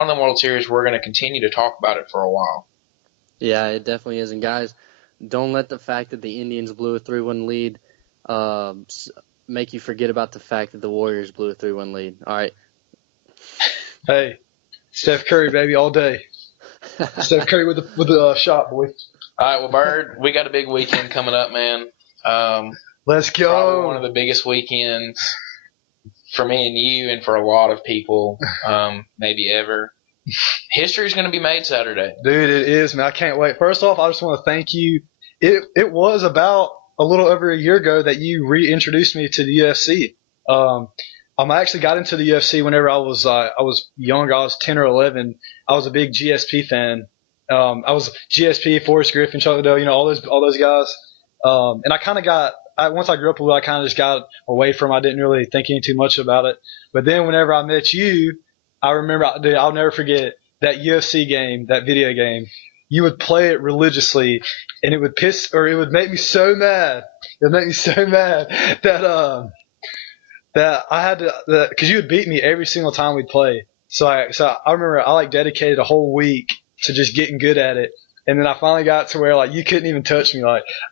of the World Series, we're going to continue to talk about it for a while. Yeah, it definitely is. And guys, don't let the fact that the Indians blew a 3-1 lead make you forget about the fact that the Warriors blew a 3-1 lead. All right. Hey, Steph Curry, baby, all day. Steph Curry with the shot, boy. All right, well, Bird, we got a big weekend coming up, man. Let's go. Probably one of the biggest weekends for me and you and for a lot of people, maybe ever. History's going to be made Saturday. Dude, it is, man. I can't wait. First off, I just want to thank you. It was about a little over a year ago that you reintroduced me to the UFC. I actually got into the UFC whenever I was younger. I was 10 or 11. I was a big GSP fan. I was GSP, Forrest Griffin, Chuck Liddell, all those guys. And I kind of once I grew up a little, I kind of just got away from it. I didn't really think any too much about it. But then whenever I met you, I remember, dude, I'll never forget that UFC game, that video game. You would play it religiously, and it would make me so mad. It would make me so mad that I had to, because you would beat me every single time we'd play. So I remember I dedicated a whole week to just getting good at it. And then I finally got to where you couldn't even touch me.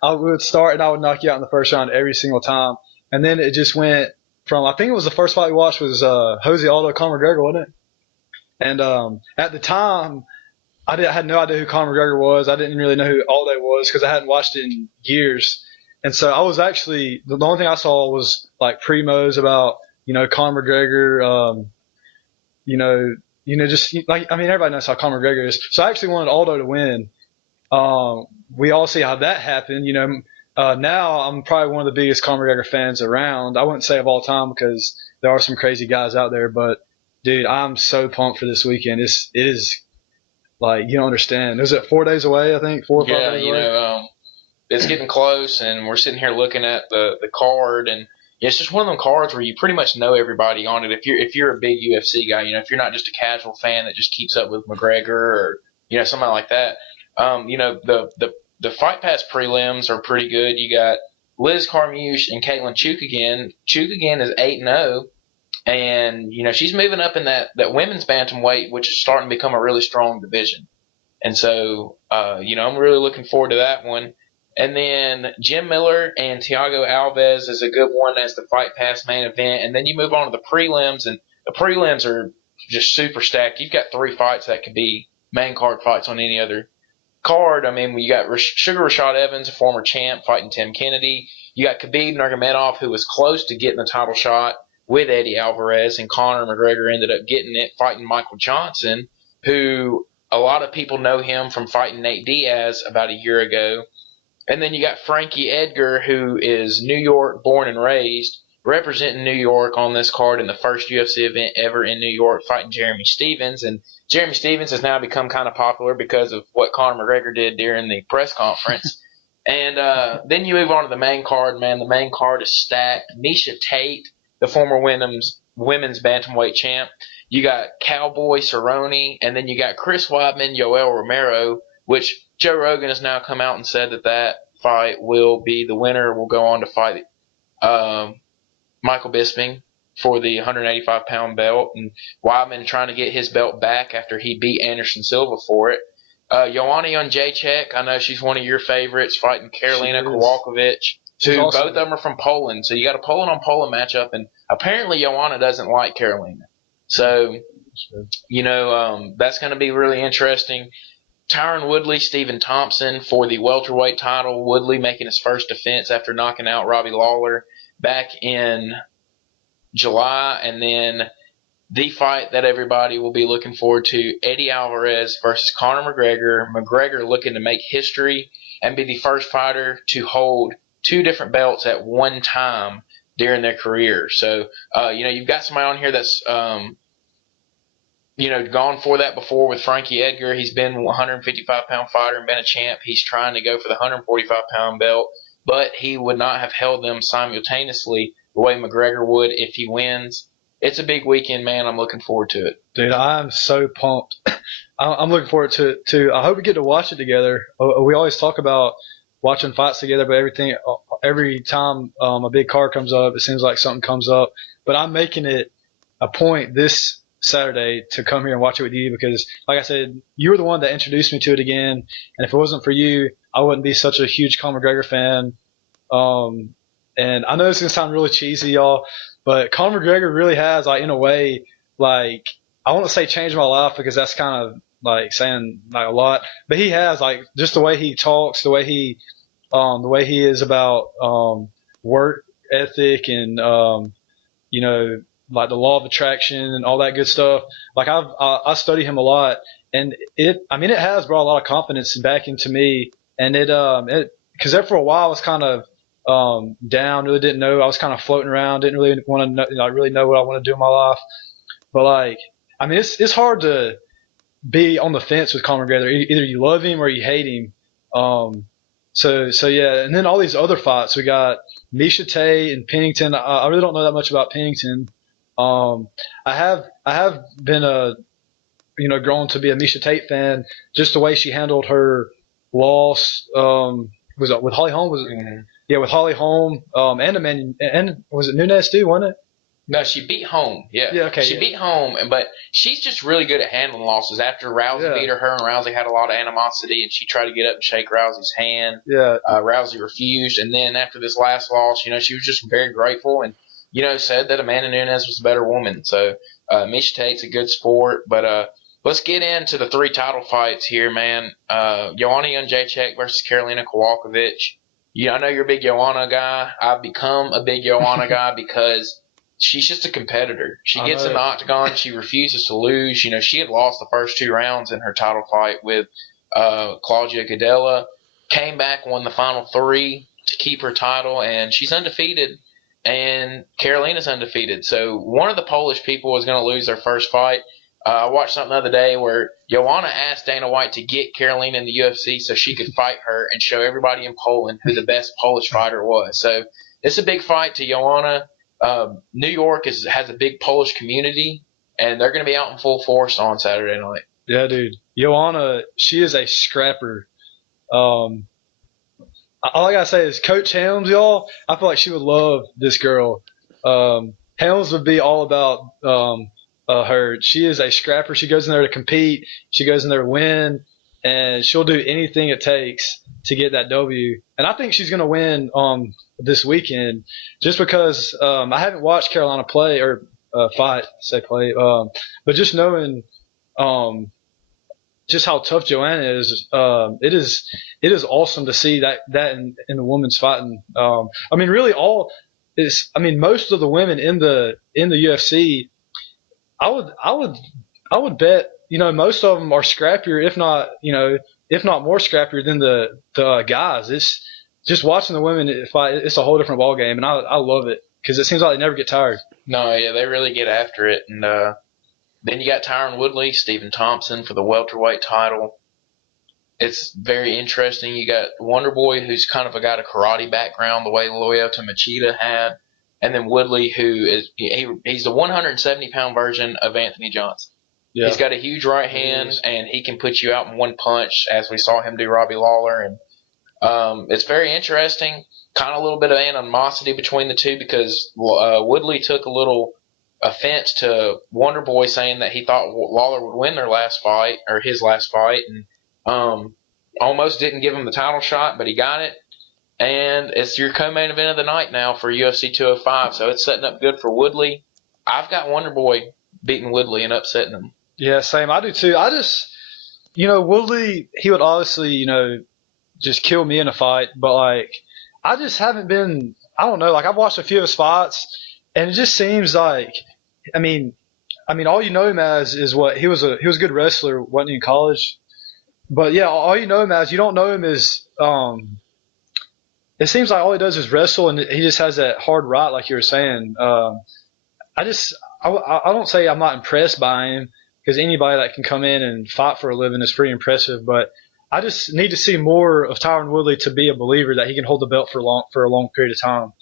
I would start and I would knock you out in the first round every single time. And then it just went from, I think it was the first fight we watched was Jose Aldo, Conor McGregor, wasn't it? And at the time, I had no idea who Conor McGregor was. I didn't really know who Aldo was because I hadn't watched it in years. And so I was actually, the only thing I saw was primos about, Conor McGregor, everybody knows how Conor McGregor is. So I actually wanted Aldo to win. We all see how that happened. Now I'm probably one of the biggest Conor McGregor fans around. I wouldn't say of all time because there are some crazy guys out there, but dude, I'm so pumped for this weekend. It is you don't understand. Is it 4 days away? I think 4 or 5 days away. Yeah, it's getting close, and we're sitting here looking at the card, and it's just one of them cards where you pretty much know everybody on it. If you're a big UFC guy, if you're not just a casual fan that just keeps up with McGregor or somebody like that. The Fight Pass prelims are pretty good. You got Liz Carmouche and Caitlin Chukagian. Chukagian is 8-0, and she's moving up in that women's bantamweight, which is starting to become a really strong division. And so, I'm really looking forward to that one. And then Jim Miller and Thiago Alves is a good one as the Fight Pass main event. And then you move on to the prelims, and the prelims are just super stacked. You've got 3 fights that could be main card fights on any other card. I mean, you got Sugar Rashad Evans, a former champ, fighting Tim Kennedy. You got Khabib Nurmagomedov, who was close to getting the title shot with Eddie Alvarez, and Conor McGregor ended up getting it, fighting Michael Johnson, who a lot of people know him from fighting Nate Diaz about a year ago. And then you got Frankie Edgar, who is New York born and raised, representing New York on this card in the first UFC event ever in New York, fighting Jeremy Stephens. And Jeremy Stephens has now become kind of popular because of what Conor McGregor did during the press conference. And then you move on to the main card, man. The main card is stacked. Misha Tate, the former women's bantamweight champ. You got Cowboy Cerrone, and then you got Chris Weidman, Yoel Romero, which Joe Rogan has now come out and said that fight will be the winner will go on to fight Michael Bisping for the 185-pound belt, and Weidman trying to get his belt back after he beat Anderson Silva for it. Joanna Jędrzejczyk, I know she's one of your favorites, fighting Karolina Kowalkiewicz, who both of them are from Poland. So you got a Poland on Poland matchup, and apparently Joanna doesn't like Karolina. So, that's going to be really interesting. Tyron Woodley, Stephen Thompson for the welterweight title. Woodley making his first defense after knocking out Robbie Lawler back in July. And then the fight that everybody will be looking forward to, Eddie Alvarez versus Conor McGregor. McGregor looking to make history and be the first fighter to hold 2 different belts at one time during their career. So, you've got somebody on here that's gone for that before with Frankie Edgar. He's been a 155-pound fighter and been a champ. He's trying to go for the 145-pound belt, but he would not have held them simultaneously the way McGregor would if he wins. It's a big weekend, man. I'm looking forward to it. Dude, I'm so pumped. I'm looking forward to it, too. I hope we get to watch it together. We always talk about watching fights together, but every time a big card comes up, it seems like something comes up. But I'm making it a point this Saturday to come here and watch it with you because, like I said, you were the one that introduced me to it again. And if it wasn't for you, I wouldn't be such a huge Conor McGregor fan. And I know it's gonna sound really cheesy, y'all, but Conor McGregor really has, like, in a way, like, I want to say changed my life because that's kind of like saying like a lot, but he has, like, just the way he talks, the way he is about work ethic and like the law of attraction and all that good stuff. Like I study him a lot, and it has brought a lot of confidence back into me, and because there for a while I was kind of down, really didn't know, I was kind of floating around, didn't really want to know, really know what I want to do in my life. But like, it's hard to be on the fence with Conor McGregor. Either you love him or you hate him. So yeah, and then all these other fights we got Misha Tate and Pennington. I really don't know that much about Pennington. I have been grown to be a Misha Tate fan, just the way she handled her loss. Was it with Holly Holm? Was it? Mm-hmm. Yeah, with Holly Holm. And was it Nunes too? Wasn't it? No, she beat Holm. Yeah. Yeah. Okay. She beat Holm, but she's just really good at handling losses. After Rousey beat her, and Rousey had a lot of animosity, and she tried to get up and shake Rousey's hand. Yeah. Rousey refused, and then after this last loss, she was just very grateful and said that Amanda Nunes was a better woman. So Misha Tate's a good sport, but let's get into the 3 title fights here, man. Joanna Jędrzejczyk versus Karolina Kowalkiewicz. I know you're a big Joanna guy. I've become a big Joanna guy because she's just a competitor. She gets in the octagon. She refuses to lose. She had lost the first 2 rounds in her title fight with Claudia Gadelha. Came back, won the final 3 to keep her title, and she's undefeated. And Karolina's undefeated. So one of the Polish people was going to lose their first fight. I watched something the other day where Joanna asked Dana White to get Karolina in the UFC so she could fight her and show everybody in Poland who the best Polish fighter was. So it's a big fight to Joanna. New York has a big Polish community, and they're going to be out in full force on Saturday night. Yeah, dude. Joanna, she is a scrapper. All I got to say is Coach Helms, y'all, I feel like she would love this girl. Helms would be all about her. She is a scrapper. She goes in there to compete. She goes in there to win, and she'll do anything it takes to get that W. And I think she's going to win this weekend just because I haven't watched Carolina play or fight, but just knowing just how tough Joanna is, it is awesome to see that in the women's fighting. Really most of the women in the UFC, I would bet, most of them are scrappier, if not more scrappier than the guys. It's just watching the women fight. It's a whole different ball game, and I love it because it seems like they never get tired. No, yeah, they really get after it. And then you got Tyron Woodley, Stephen Thompson for the welterweight title. It's very interesting. You got Wonder Boy, who's kind of got a karate background, the way Lyoto Machida had, and then Woodley, who is he's the 170-pound version of Anthony Johnson. Yeah. He's got a huge right hand, and he can put you out in one punch, as we saw him do Robbie Lawler. And it's very interesting. Kind of a little bit of animosity between the two because Woodley took a little offense to Wonder Boy saying that he thought Lawler would win his last fight, and almost didn't give him the title shot, but he got it. And it's your co-main event of the night now for UFC 205, so it's setting up good for Woodley. I've got Wonder Boy beating Woodley and upsetting him. Yeah, same. I do too. I just, Woodley, he would obviously, just kill me in a fight, but like, I just haven't been, I don't know, like I've watched a few of his fights, and it just seems like, all you know him as is what he was a good wrestler, wasn't he, in college? But yeah, all you know him as, you don't know him as, it seems like all he does is wrestle, and he just has that hard right, like you were saying. I don't say I'm not impressed by him, because anybody that can come in and fight for a living is pretty impressive, but I just need to see more of Tyron Woodley to be a believer that he can hold the belt for a long period of time.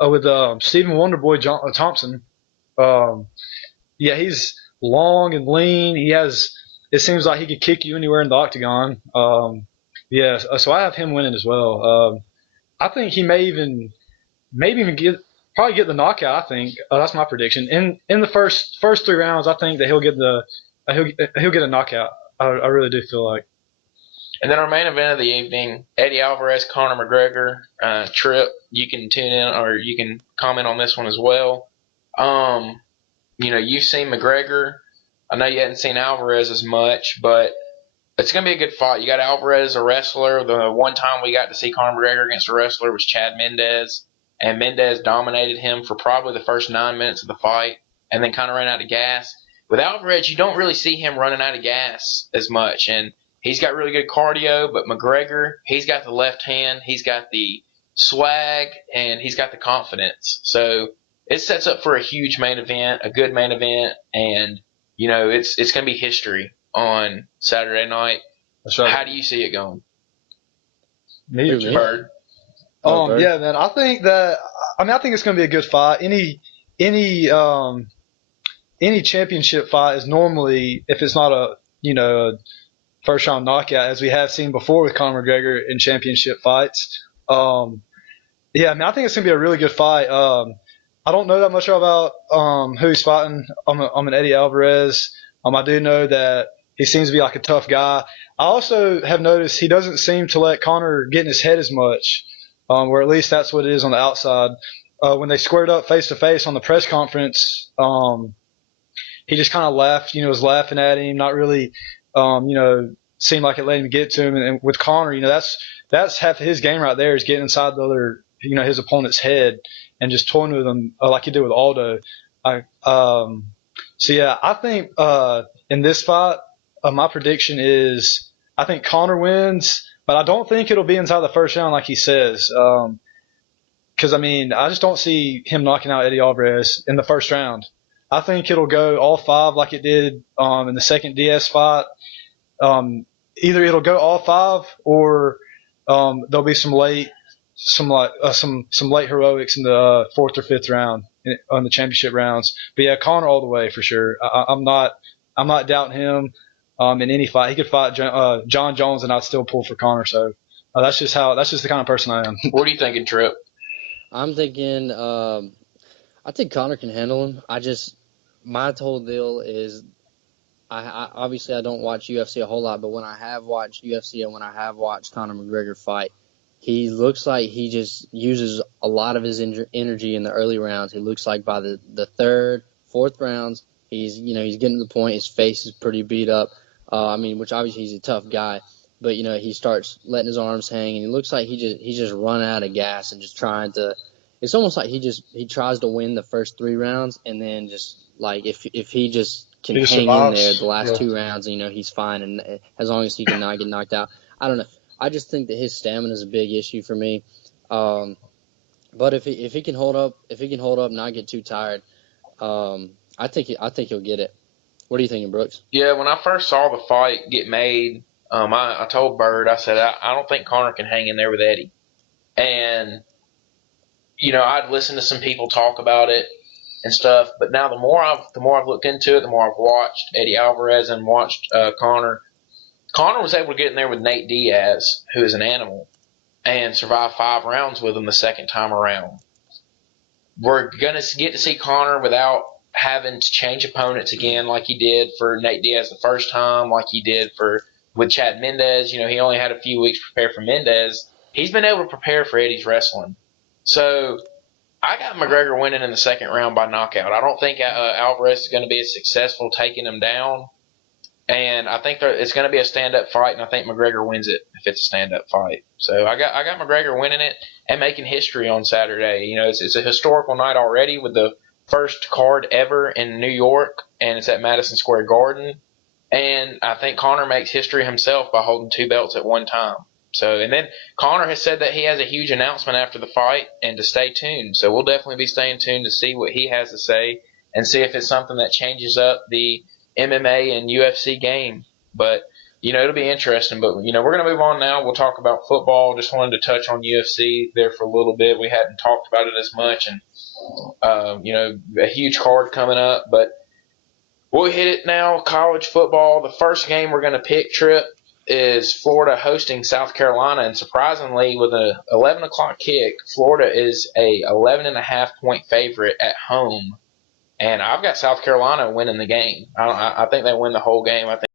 With Stephen Wonderboy Thompson, he's long and lean. It seems like he could kick you anywhere in the octagon. So I have him winning as well. I think he may even get probably get the knockout. I think that's my prediction. In the first 3 rounds, I think that he'll get he'll get a knockout. I really do feel like. And then our main event of the evening, Eddie Alvarez, Conor McGregor. Tripp, you can tune in or you can comment on this one as well. You've seen McGregor. I know you hadn't seen Alvarez as much, but it's going to be a good fight. You got Alvarez, a wrestler. The one time we got to see Conor McGregor against a wrestler was Chad Mendez, and Mendez dominated him for probably the first 9 minutes of the fight and then kind of ran out of gas. With Alvarez, you don't really see him running out of gas as much, and he's got really good cardio, but McGregor, he's got the left hand, he's got the swag, and he's got the confidence. So it sets up for a huge main event, a good main event, and, it's going to be history on Saturday night. That's right. How do you see it going? Me, Byrd. Byrd. Yeah, man. I think it's going to be a good fight. Any championship fight is normally, if it's not a first round knockout, as we have seen before with Conor McGregor in championship fights. I think it's going to be a really good fight. I don't know that much about who he's fighting. I'm an Eddie Alvarez. I do know that he seems to be like a tough guy. I also have noticed he doesn't seem to let Conor get in his head as much, or at least that's what it is on the outside. When they squared up face to face on the press conference, he just kind of laughed, was laughing at him, not really, seemed like it let him get to him. And with Conor, that's half of his game right there, is getting inside the other, his opponent's head and just toying with him like he did with Aldo. I think in this fight, my prediction is I think Conor wins, but I don't think it'll be inside the first round like he says. Because, I just don't see him knocking out Eddie Alvarez in the first round. I think it'll go all 5 like it did in the second DS fight. Either it'll go all 5 or there'll be some late heroics in the 4th or 5th round on the championship rounds. But yeah, Conor all the way for sure. I'm not doubting him in any fight. He could fight John Jones and I'd still pull for Conor. So that's just the kind of person I am. What are you thinking, Tripp? I'm thinking I think Conor can handle him. My whole deal is I obviously I don't watch UFC a whole lot, but when I have watched UFC and when I have watched Conor McGregor fight, he looks like he just uses a lot of his energy in the early rounds. He looks like by the 3rd, 4th rounds, he's getting to the point. His face is pretty beat up. Which obviously he's a tough guy, but he starts letting his arms hang, and he looks like he's just run out of gas and just trying to. It's almost like he tries to win the first 3 rounds, and then just like if he just can hang in there the last 2 rounds, he's fine, and as long as he can not get knocked out. I don't know. I just think that his stamina is a big issue for me. But if he can hold up, not get too tired, I think he'll get it. What are you thinking, Brooks? Yeah, when I first saw the fight get made, I told Byrd, I said I don't think Conor can hang in there with Eddie, and I'd listened to some people talk about it and stuff, but now the more I've looked into it, the more I've watched Eddie Alvarez and watched Conor. Conor was able to get in there with Nate Diaz, who is an animal, and survive 5 rounds with him the second time around. We're going to get to see Conor without having to change opponents again like he did for Nate Diaz the first time, like he did with Chad Mendez. He only had a few weeks to prepare for Mendez. He's been able to prepare for Eddie's wrestling. So I got McGregor winning in the second round by knockout. I don't think Alvarez is going to be as successful taking him down. And I think it's going to be a stand-up fight, and I think McGregor wins it if it's a stand-up fight. So I got McGregor winning it and making history on Saturday. It's a historical night already with the first card ever in New York, and it's at Madison Square Garden. And I think Conor makes history himself by holding 2 belts at one time. So, and then Conor has said that he has a huge announcement after the fight and to stay tuned. So we'll definitely be staying tuned to see what he has to say and see if it's something that changes up the MMA and UFC game. But, it'll be interesting. But, we're going to move on now. We'll talk about football. Just wanted to touch on UFC there for a little bit. We hadn't talked about it as much. And, a huge card coming up. But we'll hit it now. College football. The first game we're going to pick, Tripp, is Florida hosting South Carolina, and surprisingly, with an 11 o'clock kick, Florida is a 11.5-point favorite at home, and I've got South Carolina winning the game. I think they win the whole game. I think